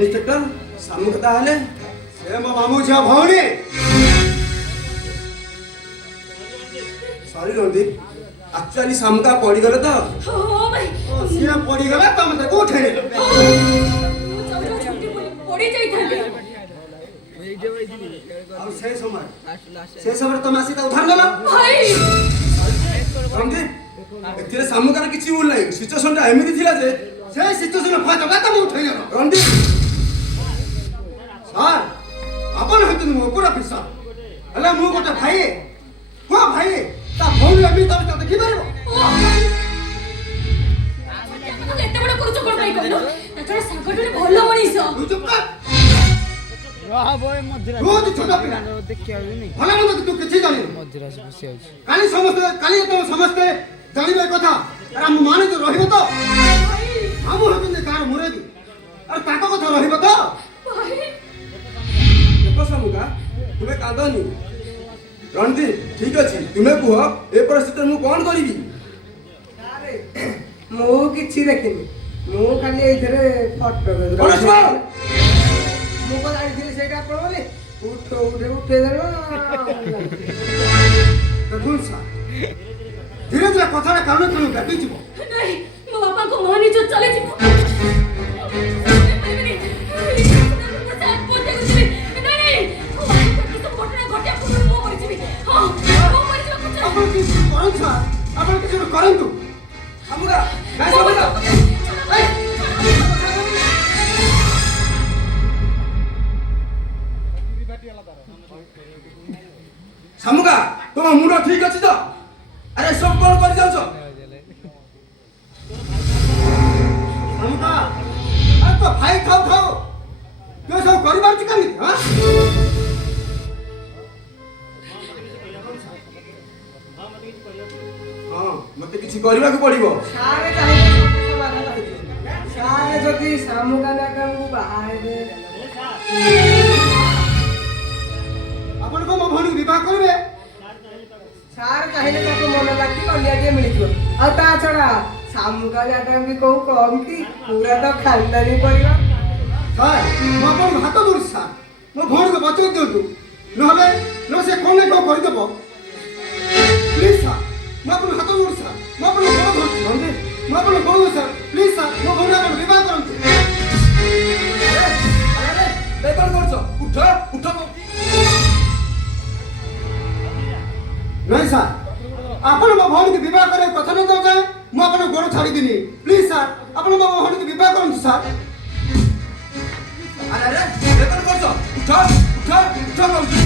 Inspector ସାମୁକା ତାହେଲେ ସେ ମୋ ମାମୁଁ ଝିଅ ଭଉଣୀ। ସରି ରଣଦୀପ ଆକ୍ଚୁଆଲି ସାମୁକା ପଡ଼ିଗଲେ ତ। ସିଏ ପଡ଼ିଗଲା ତମେ ତାକୁ ଉଠେଇନେଲ। ଆଉ ସେ ସମୟରେ ତମେ ଆସି ତାକୁ ଉଦ୍ଧାର ନେଲ। ରଣଦୀପ ଏଥିରେ ସାମୁକାର କିଛି ଭୁଲ ନାହିଁ। ସିଚୁଏସନଟା ଏମିତି ଥିଲା ଯେ ସେ ସିଚୁଏସନ ଫାଇଦା ତମେ ଉଠେଇନେଲ। ରଣଦୀପ ସାର୍ ଆପଣ ହେଉଛନ୍ତି ମୋ ଉପର ଅଫିସର ହେଲେ ମୁଁ ଗୋଟେ ଭାଇ କୁହ ଭାଇ ତା ଭଉଣୀ ଏମିତି ତମେ ତ ଦେଖିପାରିବ। ଏତେ ବଡ଼ କରୁଛ କ'ଣ ପାଇଁ କହିଲ? ତାଛଡ଼ା ସାଗର ଜଣେ ଭଲ ମଣିଷ। ତୁ ଚୁପ କର। ରୋଜ ଛୋଟ ପିଲା ଭଲ ମନ୍ଦ ତୁ କିଛି ଜାଣିନୁ। କାଲି ତମେ ସମସ୍ତେ ଜାଣିବେ କଥା ଆମ ମାନେ ତ ରହିବ ତ। ମାମୁଁ ହେଉଛନ୍ତି କାହାର ମୁରବି ଆଉ ତାଙ୍କ କଥା ରହିବ ତ। ଦେଖ ସାମୁକା ତୁମେ କାନ୍ଦନି। ରଣଦୀପ ଠିକ ଅଛି ତୁମେ କୁହ ଏ ପରିସ୍ଥିତିରେ ମୁଁ କ'ଣ କରିବି? ମୁଁ କିଛି ଦେଖିନି। ମୁଁ ଖାଲି ଏଇଥିରେ ଫଟୋ କ'ଣ ଶୁଣ? ମୁଁ କଣ ଜାଣିଥିଲି ସେଇଟା ଆପଣ ବୋଲି ଉଠେଇଦେଲ। ଦେଖୁନ ସାର୍ ଧୀରେ ଧୀରେ କଥାଟା କାରଣ କାରଣ କାଟିଯିବ। ନାଇଁ ମୋ ବାପାଙ୍କ ମନ ଇଜ୍ଜତ ଚାଲିଯିବ। ଆପଣ କିଛି କରନ୍ତୁ ସାର୍ ଆପଣ କିଛି କରନ୍ତୁ। ସାମୁକା ନାଇଁ ସାମୁକା ସାମୁକା ତୁମ ମୁଣ୍ଡ ଠିକ ଅଛି ତ? ଆରେ ସବୁ କ'ଣ କରି ଯାଉଛ? ସାମୁକା ଆରେ ତ ଭାଇ ଖାଉ ଖାଉ ତୁ ସବୁ କରିପାରୁଛୁ କେମିତି? ହଁ ମତେ କିଛି କରିବାକୁ ପଡ଼ିବ। ସାରେ ଚାହିଁଲେ ସମାଧାନ ହେଇଯିବ। ସାରେ ଯଦି ସାମୁକା ନାକାଙ୍କୁ ବାହାହେବେ ଆପଣ କଣ ମୋ ଭଉଣୀକୁ ବିବାହ କରିବେ? ସାର୍ ଚାହିଁଲେ ତାକୁ ମନ ଲାଗି କନ୍ୟାଟିଏ ମିଳିଯିବ। ଆଉ ତା ଛଡ଼ା ସାମୁକା ଜାଗା ବି କୋଉ କମ୍ କି ପୁରା ତ ଖାନଦାନୀ ପରିବାର। ସାର୍ ମୁଁ ଆପଣଙ୍କୁ ହାତ ଧରୁଛି ସାର୍ ମୋ ଭଉଣୀକୁ ବଞ୍ଚେଇ ଦିଅନ୍ତୁ ନହେଲେ ସେ କ'ଣ ନା କ'ଣ କରିଦେବ। ପ୍ଲିଜ୍ ସାର୍ ମୁଁ ଆପଣଙ୍କୁ ହାତ ଧରୁଛି ସାର୍ ମୁଁ ଆପଣଙ୍କୁ ଗୋଡ଼ ଧରୁଛି। ମୁଁ ଆପଣଙ୍କୁ ଗୋଡ଼ ଧରୁଛି ସାର୍ ପ୍ଲିଜ୍ ସାର୍ ମୋ ଭଉଣୀ ଆପଣ ବିବାହ କରନ୍ତୁ। କ'ଣ କରୁଛ? ଉଠ ଉଠ। ନାଇଁ ସାର୍ ଆପଣ ମୋ ଭଉଣୀକୁ ବିବାହ କରିବାକୁ କଥା ନ ଦେଉଛେ ମୁଁ ଆପଣଙ୍କ ଗୋଡ଼ ଛାଡ଼ିବିନି। ପ୍ଲିଜ୍ ସାର୍ ଆପଣ ମୋ ଭଉଣୀକୁ ବିବାହ କରନ୍ତୁ ସାର୍। ଆରେ ଆରେ କ'ଣ କରୁଛ? ଉଠ ଉଠ ଉଠ କହୁଛି।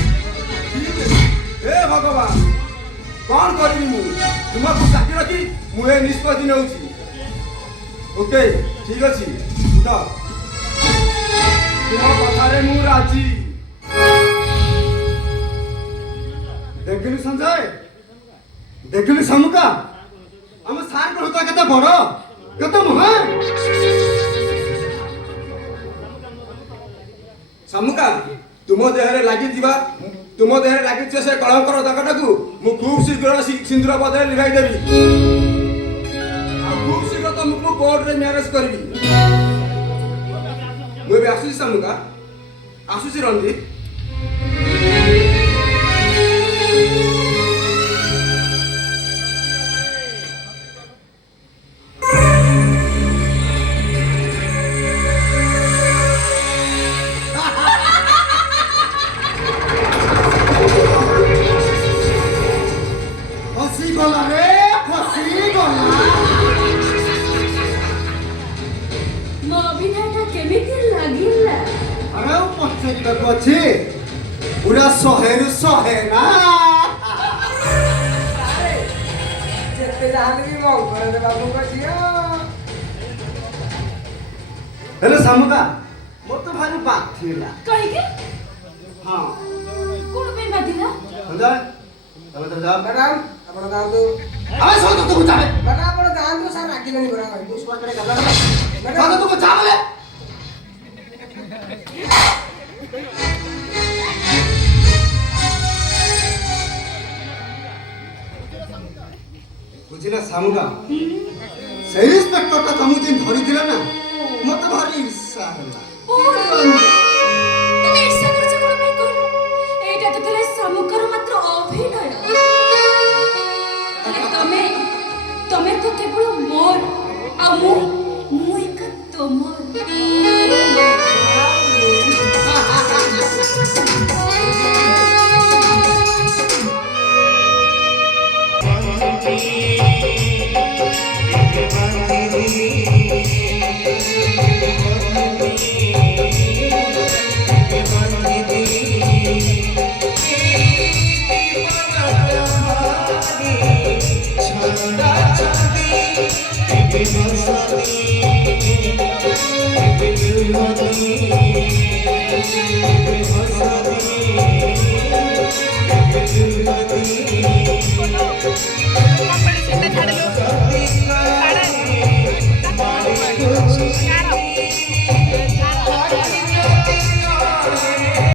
ହେ ଭଗବାନ କ'ଣ କରିବି ମୁଁ? ତୁମକୁ ଚାକି ରଖି ମୁଁ ଏ ନିଷ୍ପତ୍ତି ନେଉଛି। ଓକେ ଠିକ ଅଛି ଉଠ। ତୁମ କଥାରେ ମୁଁ ରାଜି। ଦେଖିଲୁ ସଞ୍ଜୟ ଦେଖିଲୁ ସାମୁକା ଆମ ସାର୍ଙ୍କ ହୃଦୟ କେତେ ବଡ଼ କେତେ ମହାନ। ସାମୁକା ତୁମ ଦେହରେ ଲାଗିଥିବା ସେ କଳଙ୍କର ଦାଗଟାକୁ ମୁଁ ଖୁବ୍ ଶୀଘ୍ର ସିନ୍ଦୁର ବଦଳରେ ଲିଭାଇ ଦେବି। ଆଉ ଖୁବ୍ ଶୀଘ୍ର ତମକୁ ମୁଁ କୋର୍ଟରେ ମ୍ୟାରେଜ କରିବି। ମୁଁ ଏବେ ଆସୁଛି ସାମୁକା ଆସୁଛି ରଣଦୀପ। ଫସିଗଲା ରେ ଫସିଗଲା। ମୋ ଅଭିନୟଟା କେମିତି ଲାଗିଲା? ଆରେ ପଚାରିବାକୁ ଅଛି ପୁରା 100ରୁ 100 ନା। ଯେତେ ଯାହାହେଲେ ବି ମଙ୍ଗଳରେ ବାବୁଙ୍କ ଝିଅ। ହେଲେ ସାମୁକା ମୋତେ ଭାରି ବାଧିଲା। କାହିଁକି? ହଁ କ'ଣ ପାଇଁ ବାଧିଲା? ସଞ୍ଜୟ ତମେ ତ ଯାଅ। ମ୍ୟାଡ଼ାମ୍ ଆପଣ ଯାଆନ୍ତୁ। ଆମେ ସବୁ ତୁକୁ ଚାହେଁ ମ୍ୟାଡ଼ାମ୍ ଆପଣ ଯାଆନ୍ତୁ ସାର୍ ରାଗିଲେଣି ପରା କହିବି। ସବୁ ତୁକୁ ଚା ବୋଲେ ବୁଝିଲା ସାମୁକା ସେଇ ଇନ୍ସପେକ୍ଟରଟା ତମକୁ ଦିନ ଧରିଥିଲା ନା ମୋତେ ଭାରି ଇର୍ଷା ହେଲା। ମୋର ରଙ୍ଗ তুমি ঈর্ষা করছো কোন ପାଇଁ କହିଲ এইটা তো ଥିଲା ସାମୁକାର ମାତ୍ର ଅଭିନୟ ହେଲେ ତମେ ତ କେବଳ ମୋର ଆଉ ମୁଁ ଏକା ତମର Bye.